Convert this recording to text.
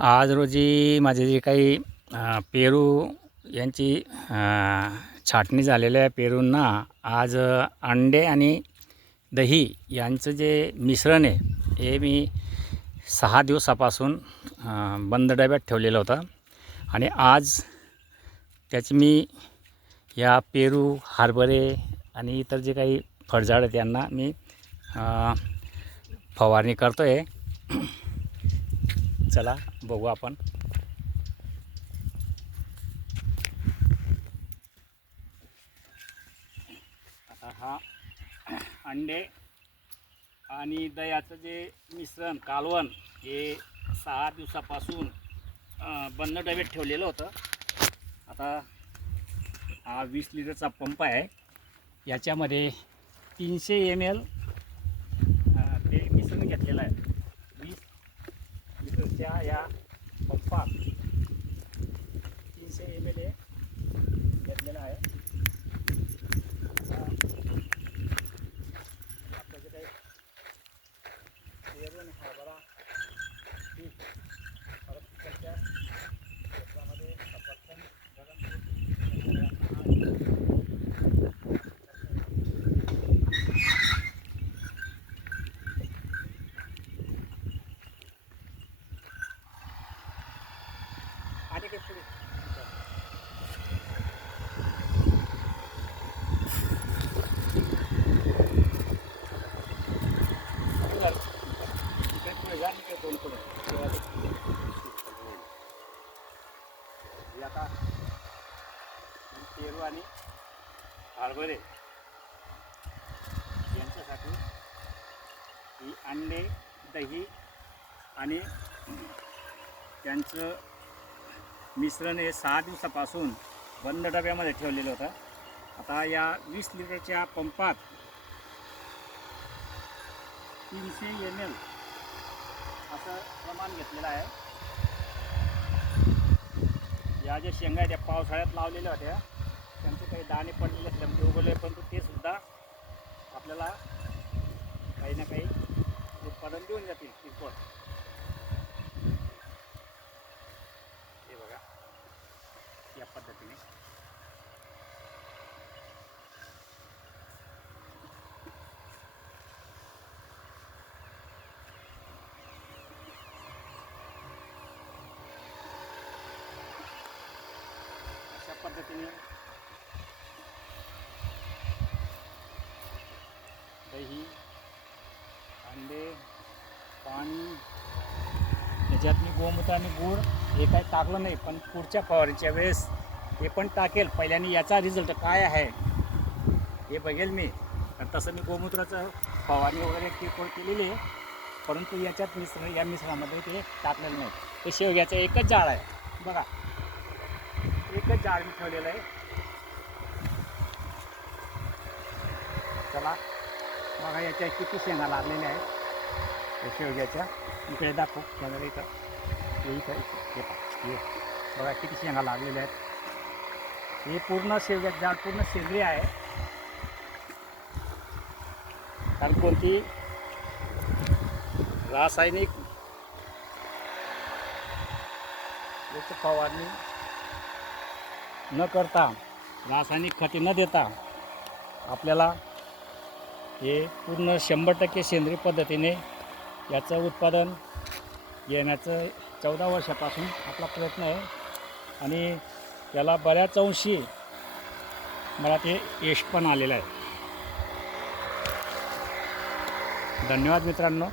आज रोजी माझे जे काही पेरू यांची छाटणी झालेल्या पेरूंना आज अंडे आणि दही यांचं जे मिश्रण आहे हे मी 6 दिवसापासून बंद डब्यात ठेवलेलं होतं आणि आज त्याची मी या पेरू, हरभरे आणि इतर जे काही फळझाड आहेत त्यांना मी फवारणी करतो आहे. चला बघू आपण. आता हा अंडे आणि दह्याचं जे मिश्रण कालवण हे 6 दिवसापासून बंद डब्यात ठेवलेलं होतं. आता हा 20 लिटरचा पंप आहे. याच्यामध्ये 300 ml ते मिश्रण घेतलेलं आहे. 20 लिटरच्या या पंपात 300 ml हे घेतलेलं आहे. आपलं जे काही पेरू आणि हरभरा ही परत तिकडच्या क्षेत्रामध्ये सफरचंद, आणि काही पुढे आता पेरू आणि हरभरे यांच्यासाठी ही अंडे, दही आणि त्यांचं मिश्रण हे 6 दिवसापासून बंद डब्यामध्ये ठेवलेलं होतं. आता या 20 लिटरच्या पंपात 300 ml असं प्रमाण घेतलेलं आहे. या ज्या शेंगा त्या पावसाळ्यात लावलेल्या होत्या त्यांचे काही दाणे पडलेले असल्यामुळे उगवले, परंतु ते सुद्धा आपल्याला काही ना काही उत्पादन देऊन जातील किरकोळ. हे बघा या पद्धतीने पद्धतीने दही, अंडे, पाणी, त्याच्यात मी गोमूत्र आणि गूळ हे काही टाकलं नाही, पण पुढच्या फवारणीच्या वेळेस हे पण टाकेल. पहिल्याने याचा रिझल्ट काय आहे हे बघेल मी. तसं मी गोमूत्राचं फवारणी वगैरे किरकोळ केलेली आहे, परंतु याच्यात या मिश्रणामध्ये ते टाकलेलं नाही. ते शेवग्याचं एकच झाड आहे बघा, एकच झाड मी ठेवलेलं आहे. चला बघा याच्या किती शेंगा लागलेल्या आहेत शेवग्याच्या. इकडे दाखव वगैरे इथं हे बघा किती शेंगा लागलेल्या आहेत. हे पूर्ण शेवग्याचं झाड पूर्ण सेंद्रिय आहे, कारण कोणती रासायनिक याची फवारणी न करता, रासायनिक खते न देता आपल्याला हे पूर्ण 100% सेंद्रिय पद्धतीने याचं उत्पादन घेण्याचं 14 वर्षापासून आपला प्रयत्न आहे आणि त्याला बऱ्याच अंशी मला ते यश पण आलेलं आहे. धन्यवाद मित्रांनो.